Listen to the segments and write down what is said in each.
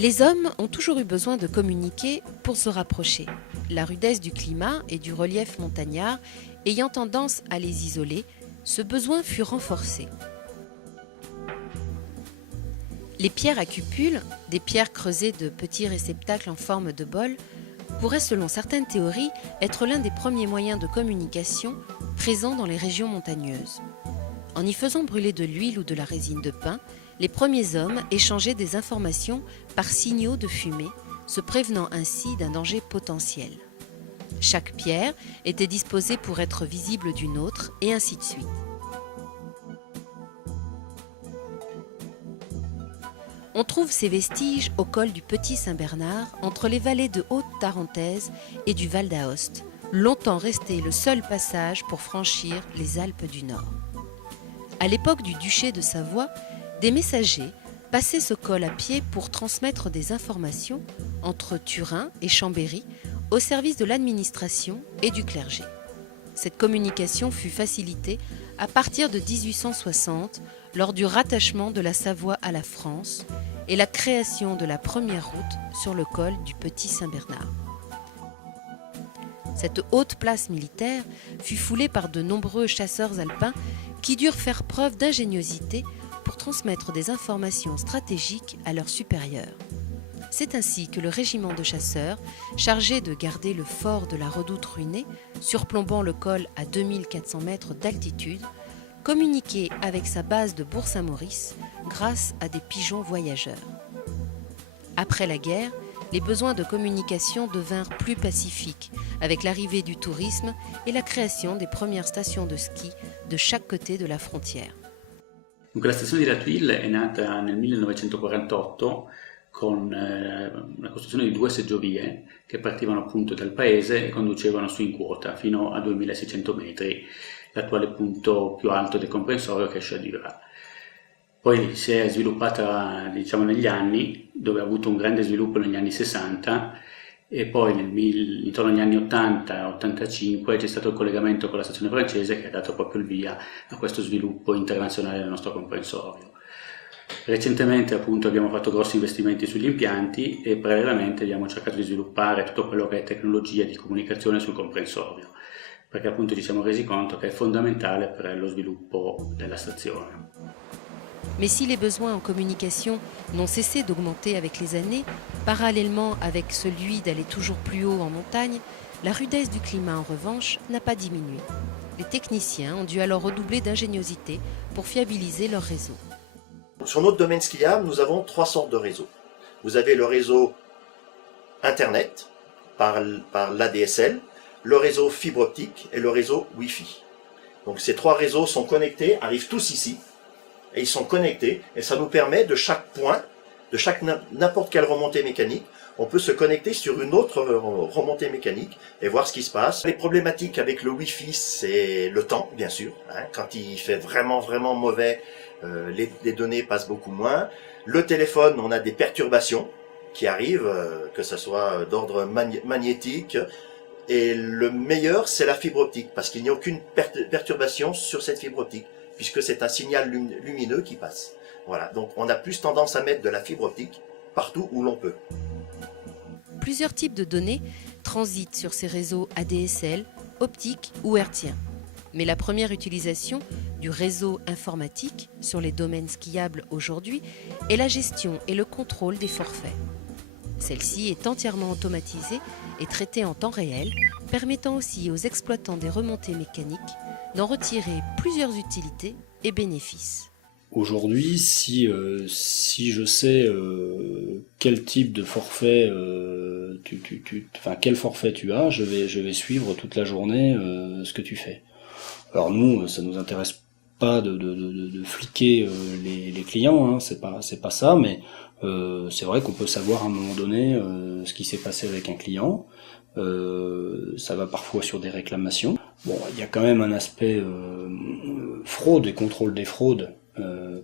Les hommes ont toujours eu besoin de communiquer pour se rapprocher, la rudesse du climat et du relief montagnard ayant tendance à les isoler, ce besoin fut renforcé. Les pierres à cupules, des pierres creusées de petits réceptacles en forme de bol, pourraient selon certaines théories être l'un des premiers moyens de communication présents dans les régions montagneuses. En y faisant brûler de l'huile ou de la résine de pin, les premiers hommes échangeaient des informations par signaux de fumée, se prévenant ainsi d'un danger potentiel. Chaque pierre était disposée pour être visible d'une autre, et ainsi de suite. On trouve ces vestiges au col du Petit Saint-Bernard, entre les vallées de Haute-Tarentaise et du Val d'Aoste, longtemps resté le seul passage pour franchir les Alpes du Nord. À l'époque du duché de Savoie, des messagers passaient ce col à pied pour transmettre des informations entre Turin et Chambéry au service de l'administration et du clergé. Cette communication fut facilitée à partir de 1860 lors du rattachement de la Savoie à la France et la création de la première route sur le col du Petit Saint-Bernard. Cette haute place militaire fut foulée par de nombreux chasseurs alpins qui durent faire preuve d'ingéniosité pour transmettre des informations stratégiques à leurs supérieurs. C'est ainsi que le régiment de chasseurs, chargé de garder le fort de la Redoute ruinée, surplombant le col à 2400 mètres d'altitude, communiquait avec sa base de Bourg-Saint-Maurice grâce à des pigeons voyageurs. Après la guerre, les besoins de communication devinrent plus pacifiques avec l'arrivée du tourisme et la création des premières stations de ski de chaque côté de la frontière. Dunque, la stazione di Ratuil è nata nel 1948 con la costruzione di due seggiovie che partivano appunto dal paese e conducevano su in quota fino a 2600 metri, l'attuale punto più alto del comprensorio che è Chaudière. Poi si è sviluppata, diciamo, negli anni, dove ha avuto un grande sviluppo negli anni 60 e poi intorno agli anni 80-85 c'è stato il collegamento con la stazione francese che ha dato proprio il via a questo sviluppo internazionale del nostro comprensorio. Recentemente appunto abbiamo fatto grossi investimenti sugli impianti e parallelamente abbiamo cercato di sviluppare tutto quello che è tecnologia di comunicazione sul comprensorio, perché appunto ci siamo resi conto che è fondamentale per lo sviluppo della stazione. Mais si les besoins en communication n'ont cessé d'augmenter avec les années, parallèlement avec celui d'aller toujours plus haut en montagne, la rudesse du climat en revanche n'a pas diminué. Les techniciens ont dû alors redoubler d'ingéniosité pour fiabiliser leur réseau. Sur notre domaine skiable, nous avons trois sortes de réseaux. Vous avez le réseau Internet par l'ADSL, le réseau fibre optique et le réseau Wi-Fi. Donc ces trois réseaux sont connectés, arrivent tous ici, et ils sont connectés, et ça nous permet de chaque point, de chaque n'importe quelle remontée mécanique, on peut se connecter sur une autre remontée mécanique et voir ce qui se passe. Les problématiques avec le Wi-Fi, c'est le temps, bien sûr. Quand il fait vraiment mauvais, les données passent beaucoup moins. Le téléphone, on a des perturbations qui arrivent, que ce soit d'ordre magnétique. Et le meilleur, c'est la fibre optique, parce qu'il n'y a aucune perturbation sur cette fibre optique, puisque c'est un signal lumineux qui passe. Voilà, donc on a plus tendance à mettre de la fibre optique partout où l'on peut. Plusieurs types de données transitent sur ces réseaux ADSL, optiques ou hertziens. Mais la première utilisation du réseau informatique sur les domaines skiables aujourd'hui est la gestion et le contrôle des forfaits. Celle-ci est entièrement automatisée et traitée en temps réel, permettant aussi aux exploitants des remontées mécaniques d'en retirer plusieurs utilités et bénéfices. Aujourd'hui, si je sais quel type de forfait, quel forfait tu as, je vais suivre toute la journée ce que tu fais. Alors nous, ça nous intéresse pas de fliquer les clients, hein, c'est pas ça, mais c'est vrai qu'on peut savoir à un moment donné ce qui s'est passé avec un client. Ça va parfois sur des réclamations. Bon, il y a quand même un aspect fraude et contrôle des fraudes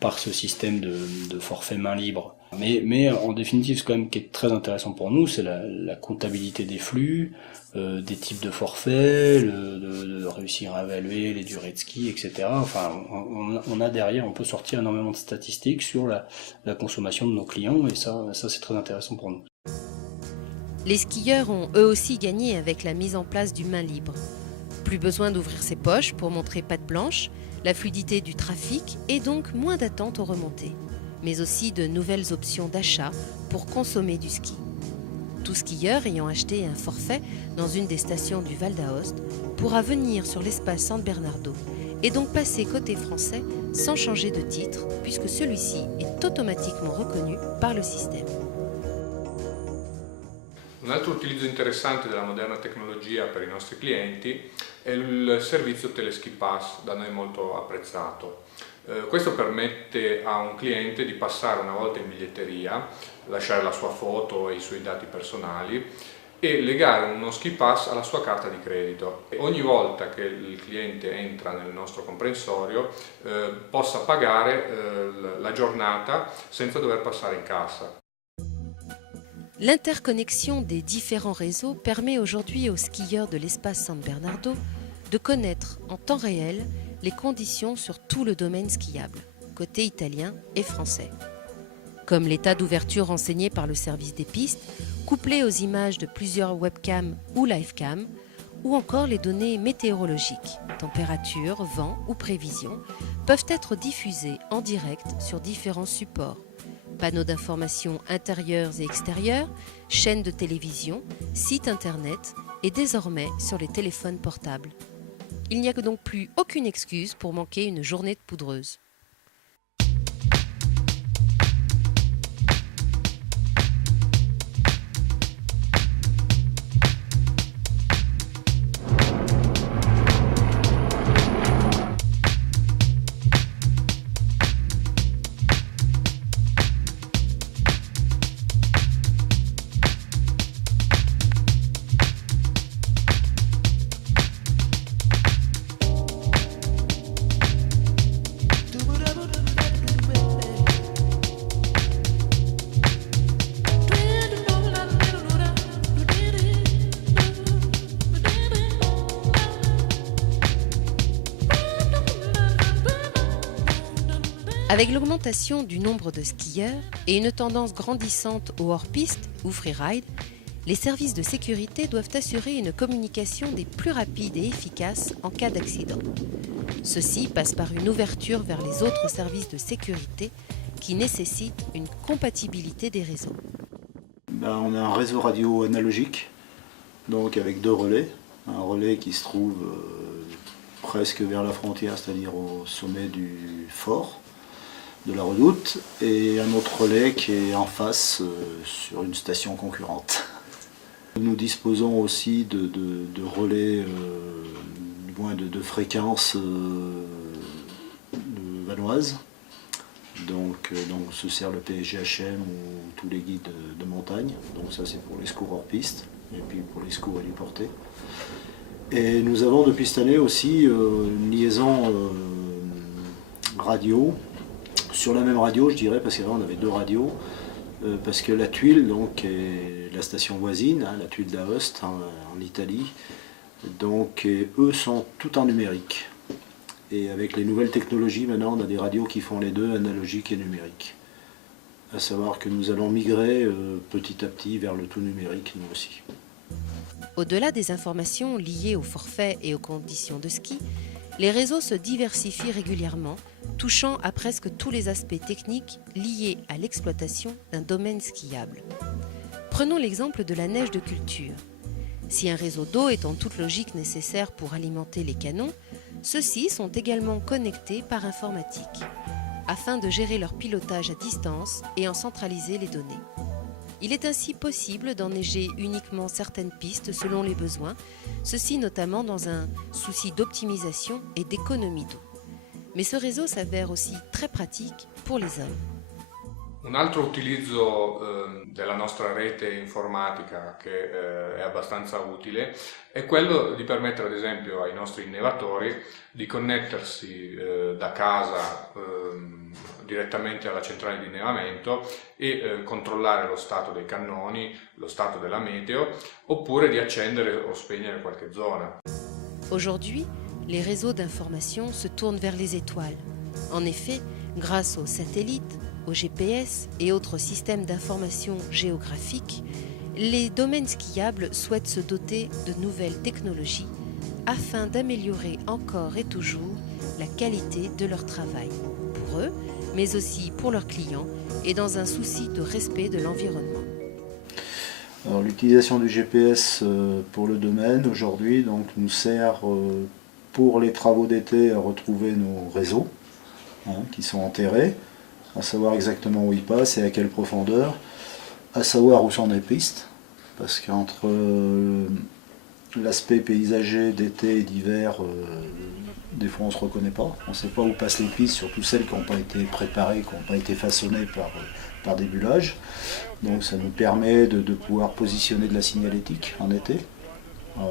par ce système de forfait main libre. Mais en définitive, ce quand même qui est très intéressant pour nous, c'est la comptabilité des flux, des types de forfaits, de réussir à évaluer les durées de ski, etc. Enfin, on a derrière, on peut sortir énormément de statistiques sur la consommation de nos clients, et ça c'est très intéressant pour nous. Les skieurs ont eux aussi gagné avec la mise en place du main libre. Plus besoin d'ouvrir ses poches pour montrer patte blanche, la fluidité du trafic et donc moins d'attente aux remontées, mais aussi de nouvelles options d'achat pour consommer du ski. Tout skieur ayant acheté un forfait dans une des stations du Val d'Aoste pourra venir sur l'espace San Bernardo et donc passer côté français sans changer de titre puisque celui-ci est automatiquement reconnu par le système. Un altro utilizzo interessante della moderna tecnologia per i nostri clienti è il servizio Teleski Pass, da noi molto apprezzato. Questo permette a un cliente di passare una volta in biglietteria, lasciare la sua foto e i suoi dati personali e legare uno ski pass alla sua carta di credito. Ogni volta che il cliente entra nel nostro comprensorio possa pagare la giornata senza dover passare in cassa. L'interconnexion des différents réseaux permet aujourd'hui aux skieurs de l'espace San Bernardo de connaître en temps réel les conditions sur tout le domaine skiable, côté italien et français. Comme l'état d'ouverture renseigné par le service des pistes, couplé aux images de plusieurs webcams ou livecams, ou encore les données météorologiques, température, vent ou prévision, peuvent être diffusées en direct sur différents supports. Panneaux d'information intérieurs et extérieurs, chaînes de télévision, sites internet et désormais sur les téléphones portables. Il n'y a donc plus aucune excuse pour manquer une journée de poudreuse. Avec l'augmentation du nombre de skieurs et une tendance grandissante au hors-piste ou freeride, les services de sécurité doivent assurer une communication des plus rapides et efficaces en cas d'accident. Ceci passe par une ouverture vers les autres services de sécurité qui nécessitent une compatibilité des réseaux. On a un réseau radio analogique, donc avec 2 relais. Un relais qui se trouve presque vers la frontière, c'est-à-dire au sommet du fort de la Redoute, et un autre relais qui est en face sur une station concurrente. Nous disposons aussi de relais, du moins de fréquences vanoises. Donc se sert le PSGHM ou tous les guides de montagne. Donc ça c'est pour les secours hors piste et puis pour les secours héliportés. Et nous avons depuis cette année aussi une liaison radio, sur la même radio je dirais, parce qu'avant on avait 2 radios, parce que la Tuile donc, est la station voisine, la Tuile d'Aoste en Italie, donc eux sont tout en numérique. Et avec les nouvelles technologies, maintenant on a des radios qui font les deux, analogiques et numériques. À savoir que nous allons migrer petit à petit vers le tout numérique, nous aussi. Au-delà des informations liées au forfait et aux conditions de ski, les réseaux se diversifient régulièrement, touchant à presque tous les aspects techniques liés à l'exploitation d'un domaine skiable. Prenons l'exemple de la neige de culture. Si un réseau d'eau est en toute logique nécessaire pour alimenter les canons, ceux-ci sont également connectés par informatique, afin de gérer leur pilotage à distance et en centraliser les données. Il est ainsi possible d'enneiger uniquement certaines pistes selon les besoins, ceci notamment dans un souci d'optimisation et d'économie d'eau. Mais ce réseau s'avère aussi très pratique pour les hommes. Un altro utilizzo della nostra rete informatica che è abbastanza utile è quello di permettere ad esempio ai nostri innevatori di connettersi da casa direttamente alla centrale di rilevamento e controllare lo stato dei cannoni, lo stato della meteo, oppure di accendere o spegnere qualche zona. Aujourd'hui, les réseaux d'information se tournent vers les étoiles. En effet, grâce aux satellites, aux GPS et autres systèmes d'information géographique, les domaines skiables souhaitent se doter de nouvelles technologies afin d'améliorer encore et toujours la qualité de leur travail, pour eux, mais aussi pour leurs clients, et dans un souci de respect de l'environnement. Alors, l'utilisation du GPS pour le domaine aujourd'hui donc, nous sert pour les travaux d'été à retrouver nos réseaux qui sont enterrés, à savoir exactement où ils passent et à quelle profondeur, à savoir où sont les pistes, parce qu'entre l'aspect paysager d'été et d'hiver, des fois on ne se reconnaît pas, on ne sait pas où passent les pistes, surtout celles qui n'ont pas été préparées, qui n'ont pas été façonnées par des bullages. Donc ça nous permet de pouvoir positionner de la signalétique en été,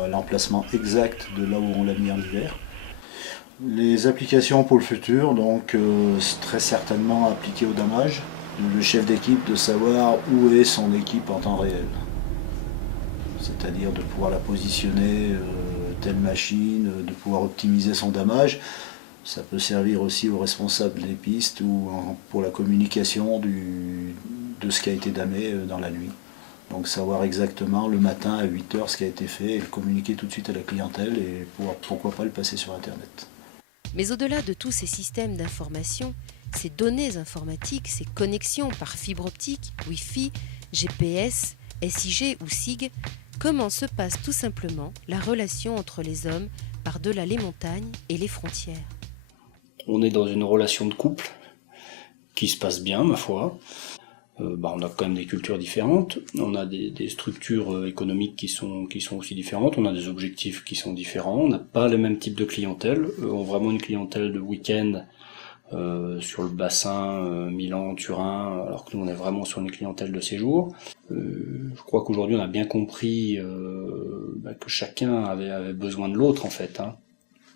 l'emplacement exact de là où on l'a mis en hiver. Les applications pour le futur, donc très certainement appliquées au damage, le chef d'équipe de savoir où est son équipe en temps réel. C'est-à-dire de pouvoir la positionner telle machine, de pouvoir optimiser son damage. Ça peut servir aussi aux responsables des pistes ou pour la communication de ce qui a été damé dans la nuit. Donc savoir exactement le matin à 8h ce qui a été fait et le communiquer tout de suite à la clientèle et pouvoir, pourquoi pas le passer sur Internet. Mais au-delà de tous ces systèmes d'information, ces données informatiques, ces connexions par fibre optique, Wi-Fi, GPS, SIG ou SIG, comment se passe tout simplement la relation entre les hommes par-delà les montagnes et les frontières? On est dans une relation de couple qui se passe bien, ma foi. On a quand même des cultures différentes, on a des structures économiques qui sont aussi différentes, on a des objectifs qui sont différents, on n'a pas le même type de clientèle, on a vraiment une clientèle de week-end sur le bassin Milan, Turin, alors que nous on est vraiment sur une clientèle de séjour. Je crois qu'aujourd'hui on a bien compris que chacun avait besoin de l'autre en fait,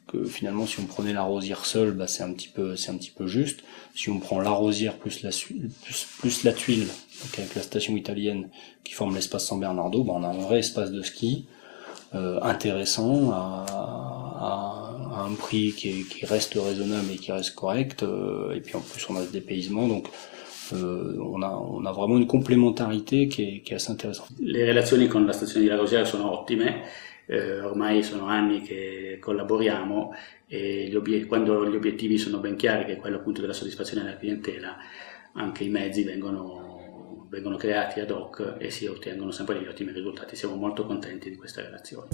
que finalement si on prenait la rosière seule, c'est un petit peu juste. Si on prend la rosière plus la tuile, donc avec la station italienne qui forme l'espace San Bernardo, on a un vrai espace de ski intéressant à un prix qui reste raisonnable et qui reste correct, et puis en plus on a ce dépaysement, donc on a vraiment une complémentarité qui est assez intéressante. Le relazioni con la stazione di La Rosiera sono ottime. Ormai sono anni che collaboriamo e quando gli obiettivi sono ben chiari, che è quello appunto della soddisfazione della clientela, anche i mezzi vengono creati ad hoc e si ottengono sempre degli ottimi risultati. Siamo molto contenti di questa relazione.